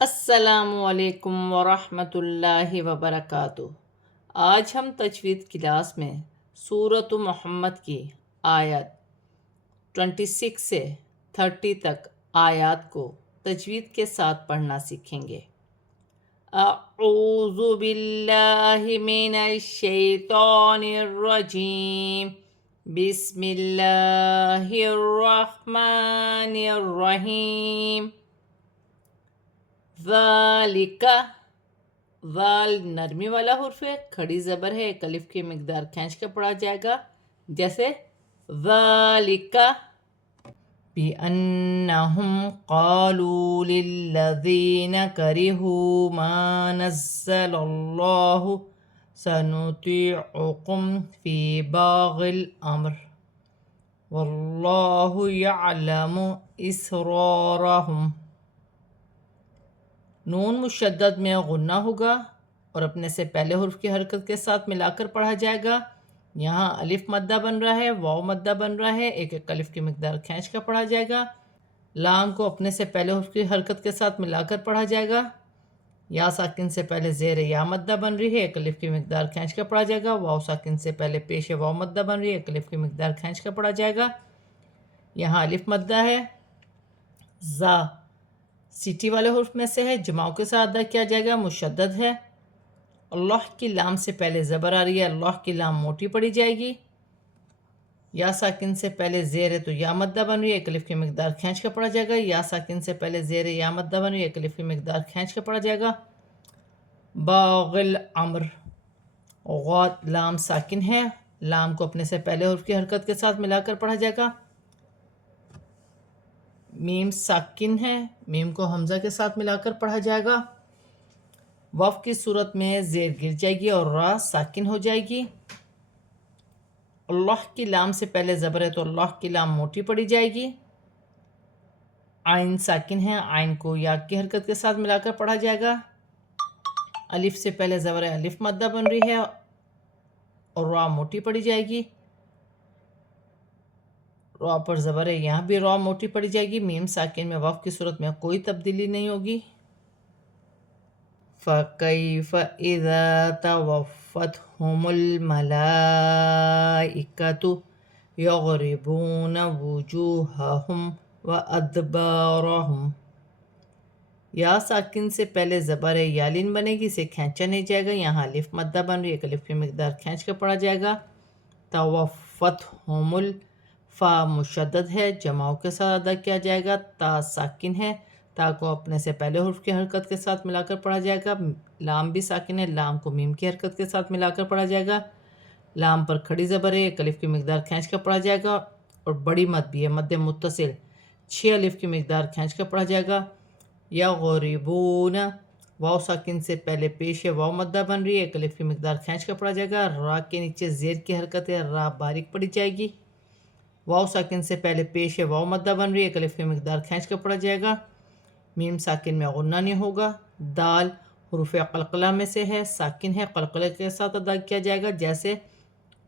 السلام علیکم ورحمۃ اللہ وبرکاتہ۔ آج ہم تجوید کلاس میں سورۃ محمد کی آیت 26 سے 30 تک آیات کو تجوید کے ساتھ پڑھنا سیکھیں گے۔ اعوذ باللہ من الشیطان الرجیم، بسم اللہ الرحمن الرحیم۔ ذالک، ذال نرمی والا حرف ہے، کھڑی زبر ہے، ایک الف کی مقدار کھینچ کے پڑھا جائے گا، جیسے ذالک بِأَنَّهُمْ قَالُوا لِلَّذِينَ كَرِهُوا مَا نَزَّلَ اللَّهُ سَنُطِيعُكُمْ فِي بَعْضِ الْأَمْرِ وَاللَّهُ يَعْلَمُ إِسْرَارَهُمْ۔ نون مشدد میں غنہ ہوگا اور اپنے سے پہلے حرف کی حرکت کے ساتھ ملا کر پڑھا جائے گا۔ یہاں الف مدہ بن رہا ہے، واو مدہ بن رہا ہے، ایک ایک الف کی مقدار کھینچ کر پڑھا جائے گا۔ لام کو اپنے سے پہلے حرف کی حرکت کے ساتھ ملا کر پڑھا جائے گا۔ یا ساکن سے پہلے زیر یا مدہ بن رہی ہے، ایک الف کی مقدار کھینچ کر پڑھا جائے گا۔ واو ساکن سے پہلے پیش واو مدہ بن رہی ہے، ایک الف کی مقدار کھینچ کر پڑھا جائے گا۔ یہاں الف مدہ ہے، زا سیٹی والے حرف میں سے ہے، جماؤں کے ساتھ ادا کیا جائے گا، مشدد ہے۔ اللہ کی لام سے پہلے زبر آ رہی ہے، اللہ کی لام موٹی پڑی جائے گی۔ یا ساکن سے پہلے زیر ہے تو یا مدہ بن رہی ہے، ایک الف کی مقدار کھینچ کر پڑھا جائے گا۔ یا ساکن سے پہلے زیر یا مدہ بن رہی ہے، ایک الف کی مقدار کھینچ کر پڑھا جائے گا۔ باغل امر، غاد لام ساکن ہے، لام کو اپنے سے پہلے حرف کی حرکت کے ساتھ ملا کر پڑھا جائے گا۔ میم ساکن ہے، میم کو حمزہ کے ساتھ ملا کر پڑھا جائے گا۔ وف کی صورت میں زیر گر جائے گی اور را ساکن ہو جائے گی۔ اللہ کی لام سے پہلے زبر ہے تو اللہ کی لام موٹی پڑی جائے گی۔ عین ساکن ہے، عین کو یا کی حرکت کے ساتھ ملا کر پڑھا جائے گا۔ الف سے پہلے زبر ہے، الف مدہ بن رہی ہے اور را موٹی پڑی جائے گی۔ را پر زبر ہے، یہاں بھی را موٹی پڑی جائے گی۔ میم ساکن میں وف کی صورت میں کوئی تبدیلی نہیں ہوگی۔ فَكَيْفَ إِذَا تَوَفَّتْهُمُ الْمَلَائِكَةُ يَضْرِبُونَ وُجُوهَهُمْ وَأَدْبَارَهُمْ۔ یا ساکن سے پہلے زبر ہے، یالین بنے گی، اسے کھینچا نہیں جائے گا۔ یہاں الف مدہ بن رہی ہے، ایک الف کی مقدار کھینچ کر پڑھا جائے گا۔ توفتہم، فا مشدد ہے، جماؤں کے ساتھ ادا کیا جائے گا۔ تا ساکن ہے، تا کو اپنے سے پہلے حرف کی حرکت کے ساتھ ملا کر پڑھا جائے گا۔ لام بھی ساکن ہے، لام کو میم کی حرکت کے ساتھ ملا کر پڑھا جائے گا۔ لام پر کھڑی زبر ہے، ایک الف کی مقدار کھینچ کر پڑھا جائے گا اور بڑی مد بھی ہے، مد متصل، 6 الف کی مقدار کھینچ کر پڑھا جائے گا۔ یا غریبون، واو ساکن سے پہلے پیش ہے، واو مدہ بن رہی ہے، ایک الف کی مقدار کھینچ کر پڑھا جائے گا۔ را کے نیچے زیر کی حرکت ہے، را باریک پڑی جائے گی۔ واو ساکن سے پہلے پیش ہے، واو مدہ بن رہی ہے، ایک الف کی مقدار کھینچ کر پڑھا جائے گا۔ میم ساکن میں غنہ نہیں ہوگا۔ دال حروف قلقلہ میں سے ہے، ساکن ہے، قلقلہ کے ساتھ ادا کیا جائے گا، جیسے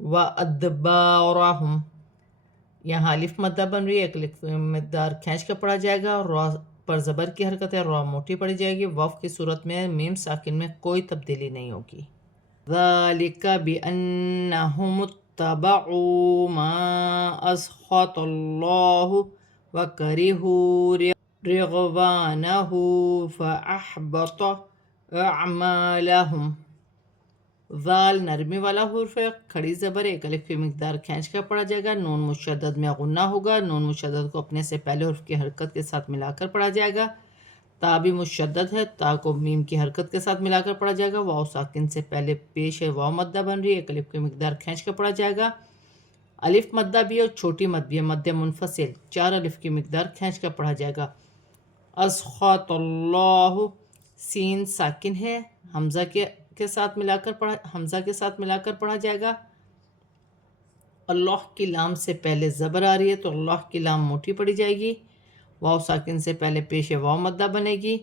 وَأَدْبَارَهُمْ۔ یہاں الف مدہ بن رہی ہے، ایک الف کی مقدار کھینچ کر پڑھا جائے گا۔ را پر زبر کی حرکت ہے، را موٹی پڑی جائے گی۔ وف کی صورت میں میم ساکن میں کوئی تبدیلی نہیں ہوگی۔ ذَلِكَ بِأَنَّهُمُ اتَّبَعُوا مَا أَسْخَطَ اللَّهُ وَكَرِهُوا رِضْوَانَهُ فَأَحْبَطَ أَعْمَالَهُمْ۔ ذال نرمی والا حرف ہے، کھڑی زبر ہے، ایک الف کی مقدار کھینچ کر پڑھا جائے گا۔ نون مشدد میں غنہ ہوگا، نون مشدد کو اپنے سے پہلے حرف کی حرکت کے ساتھ ملا کر پڑھا جائے گا۔ تا بھی مشدد ہے، تا کو میم کی حرکت کے ساتھ ملا کر پڑھا جائے گا۔ واو ساکن سے پہلے پیش ہے، واو مدہ بن رہی ہے، ایک الف کی مقدار کھینچ کر پڑھا جائے گا۔ الف مدہ بھی اور چھوٹی مد بھی ہے، مد منفصل، 4 الف کی مقدار کھینچ کر پڑھا جائے گا۔ اسخط اللہ، سین ساکن ہے، حمزہ کے ساتھ ملا کر پڑھا جائے گا۔ اللہ کی لام سے پہلے زبر آ رہی ہے تو اللہ کی لام موٹی پڑی جائے گی۔ واو ساکن سے پہلے پیش ہے، واو مدہ بنے گی۔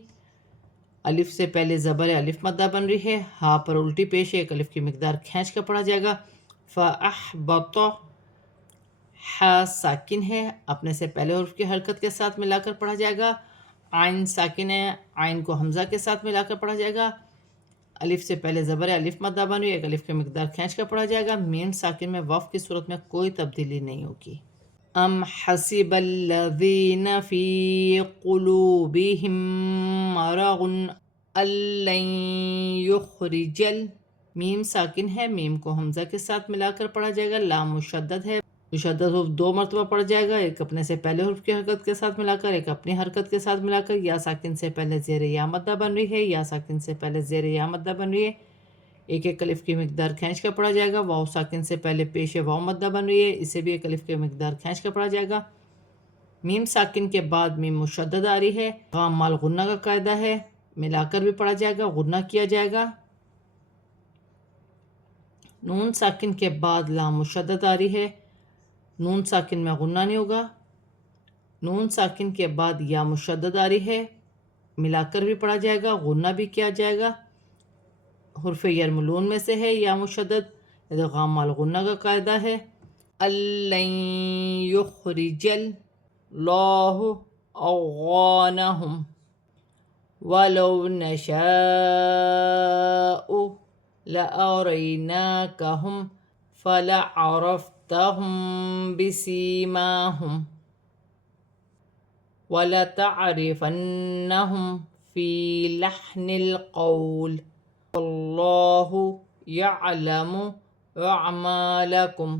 الف سے پہلے زبر ہے، الف مدہ بن رہی ہے، ہا پر الٹی پیش ہے، ایک الف کی مقدار کھینچ کر پڑھا جائے گا۔ فَأَحْبَطَ، ہا ساکن ہے، اپنے سے پہلے حرف کی حرکت کے ساتھ ملا کر پڑھا جائے گا۔ عین ساکن ہے، عین کو حمزہ کے ساتھ ملا کر پڑھا جائے گا، الف سے پہلے زبر ہے، الف مدہ بن رہی ہے، ایک الف کی مقدار کھینچ کر پڑھا جائے گا، میم ساکن میں وقف کی صورت میں کوئی تبدیلی نہیں ہوگی۔ ام حسب الذین فی قلوبہم مرض ان لن یخرج میم ساکن ہے، میم کو حمزہ کے ساتھ ملا کر پڑھا جائے گا، لام مشدد ہے، مشدد حرف 2 مرتبہ پڑھ جائے گا، ایک اپنے سے پہلے حرف کی حرکت کے ساتھ ملا کر، ایک اپنی حرکت کے ساتھ ملا کر، یا ساکن سے پہلے زیر یا مدہ بن رہی ہے، یا ساکن سے پہلے زیر یا مدہ بن رہی ہے، ایک ایک الف کی مقدار کھینچ کر پڑھا جائے گا، واو ساکن سے پہلے پیش واو مدہ بن رہی ہے، اسے بھی ایک الف کی مقدار کھینچ کر پڑھا جائے گا، میم ساکن کے بعد میم مشدد آ رہی ہے، غام مال غنہ کا قاعدہ ہے، ملا کر بھی پڑھا جائے گا، غنہ کیا جائے گا، نون ساکن کے بعد لام مشدد آ رہی ہے، نون ساکن میں غنہ نہیں ہوگا، نون ساکن کے بعد یا مشدد آ رہی ہے، ملا کر بھی پڑھا جائے گا، غنہ بھی کیا جائے گا، حرف یرملون میں سے ہے یا مشدد، ادغام مال غنہ کا قاعدہ ہے، الَّن یخرج اللہ اضغانہم ولو نشاء لأریناکہم فلعرفتہم بسیماہم وَلَتَعْرِفَنَّهُمْ فِي لَحْنِ الْقَوْلِ وَاللَّهُ يَعْلَمُ أَعْمَالَكُمْ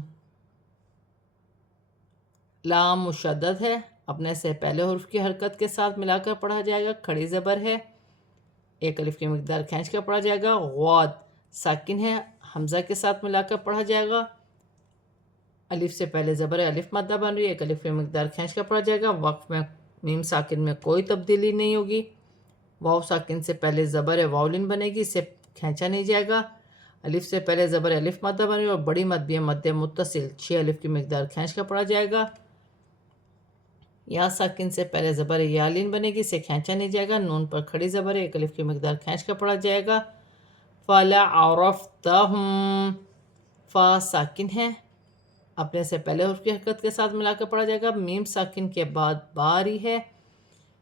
لام مشدد ہے، اپنے سے پہلے حرف کی حرکت کے ساتھ ملا کر پڑھا جائے گا، کھڑی زبر ہے، ایک الف کی مقدار کھینچ کر پڑھا جائے گا، غاد ساکن ہے، حمزہ کے ساتھ ملا کر پڑھا جائے گا، الف سے پہلے زبر ہے، الف مدہ بن رہی ہے، ایک الف کی مقدار کھینچ کر پڑھا جائے گا، وقف میں میم ساکن میں کوئی تبدیلی نہیں ہوگی، واو ساکن سے پہلے زبر ہے، واولن بنے گی، اسے کھینچا نہیں جائے گا، الف سے پہلے زبر ہے، الف مدہ بن رہی ہے، اور بڑی مد بھی ہے، مد متصل 6 الف کی مقدار کھینچ کر پڑھا جائے گا، یا ساکن سے پہلے زبر ہے، یا لین بنے گی، اسے کھینچا نہیں جائے گا، نون پر کھڑی زبر ہے، ایک الف کی مقدار کھینچ کر پڑھا جائے گا، فَلَعَرَفْتَهُمْ فا ساکن ہے، اپنے سے پہلے حرف کی حرکت کے ساتھ ملا کر پڑھا جائے گا، میم ساکن کے بعد با آ رہی ہے،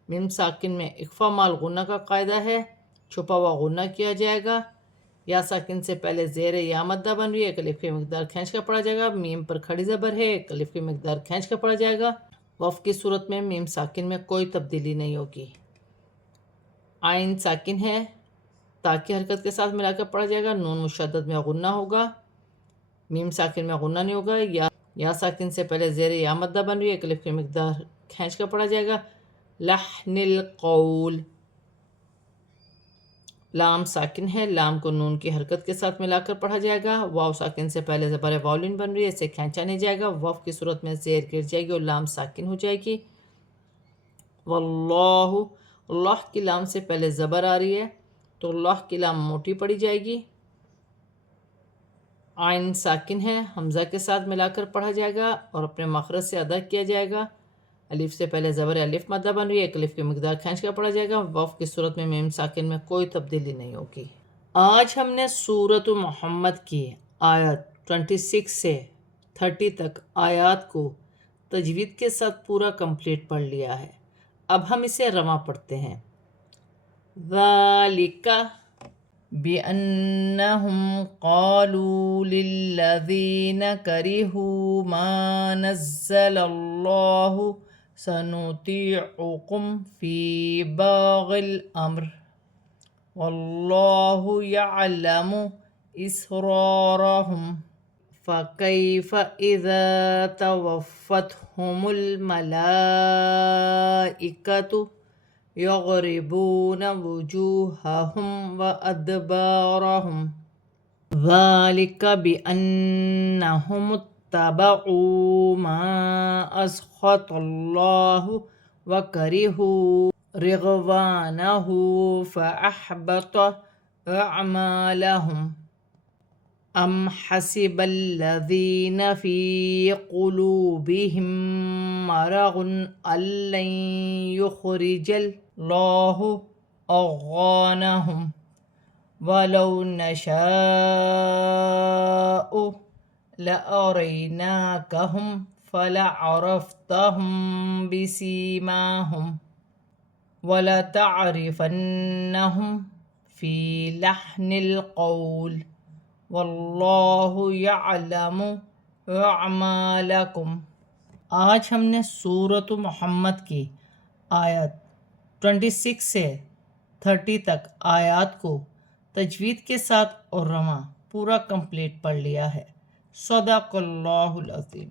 میم ساکن میں اخفا مال غنہ کا قاعدہ ہے، چھپا ہوا غنہ کیا جائے گا، یا ساکن سے پہلے زیر یا مدہ بن رہی ہے، ایک الف کی مقدار کھینچ کر پڑھا جائے گا، میم پر کھڑی زبر ہے، ایک الف کی مقدار کھینچ کر پڑھا جائے گا، وقف کی صورت میں میم ساکن میں کوئی تبدیلی نہیں ہوگی، عین ساکن ہے، تا کی حرکت کے ساتھ ملا کر پڑھا جائے گا، نون مشدد میں غنہ ہوگا، میم ساکن میں غنہ نہیں ہوگا، یا ساکن سے پہلے زیر یا مدہ بن رہی ہے، ایک الف کی مقدار کھینچ کر پڑھا جائے گا، لحن القول لام ساکن ہے، لام کو نون کی حرکت کے ساتھ ملا کر پڑھا جائے گا، واو ساکن سے پہلے زبر واولن بن رہی ہے، اسے کھینچا نہیں جائے گا، وقف کی صورت میں زیر گر جائے گی اور لام ساکن ہو جائے گی، واللہ اللہ کی لام سے پہلے زبر آ رہی ہے تو اللہ کی لام موٹی پڑی جائے گی، عین ساکن ہے، حمزہ کے ساتھ ملا کر پڑھا جائے گا اور اپنے مخرج سے ادا کیا جائے گا، الف سے پہلے زبر الف مدہ بن رہی ہے، ایک الف کی مقدار کھینچ کر پڑھا جائے گا، وقف کی صورت میں میم ساکن میں کوئی تبدیلی نہیں ہوگی۔ آج ہم نے سورۃ محمد کی آیت 26 سے 30 تک آیات کو تجوید کے ساتھ پورا کمپلیٹ پڑھ لیا ہے، اب ہم اسے رواں پڑھتے ہیں۔ ذَلِكَ بِأَنَّهُمْ قَالُوا لِلَّذِينَ كَرِهُوا مَا نَزَّلَ اللَّهُ سَنُطِيعُكُمْ فِي بَعْضِ الْأَمْرِ وَاللَّهُ يَعْلَمُ إِسْرَارَهُمْ فَكَيْفَ إِذَا تَوَفَّتْهُمُ الْمَلَائِكَةُ يَضْرِبُونَ وُجُوهَهُمْ وَأَدْبَارَهُمْ ذَلِكَ بِأَنَّهُمُ اتَّبَعُوا مَا أَسْخَطَ اللَّهُ وَكَرِهُوا رِضْوَانَهُ فَأَحْبَطَ أَعْمَالَهُمْ أَمْ حَسِبَ الَّذِينَ فِي قُلُوبِهِم مَّرَضٌ أَن لَّن يُخْرِجَ اللَّهُ أَضْغَانَهُمْ وَلَوْ نَشَاءُ لَأَرَيْنَاكَهُمْ فَلَعَرَفْتَهُم بِسِيمَاهُمْ وَلَتَعْرِفَنَّهُمْ فِي لَحْنِ الْقَوْلِ وَاللَّهُ يَعْلَمُ أَعْمَالَكُمْ۔ آج ہم نے سورۃ محمد کی آیت 26 سے 30 تک آیات کو تجوید کے ساتھ اور رواں پورا کمپلیٹ پڑھ لیا ہے۔ صدق اللہ العظیم۔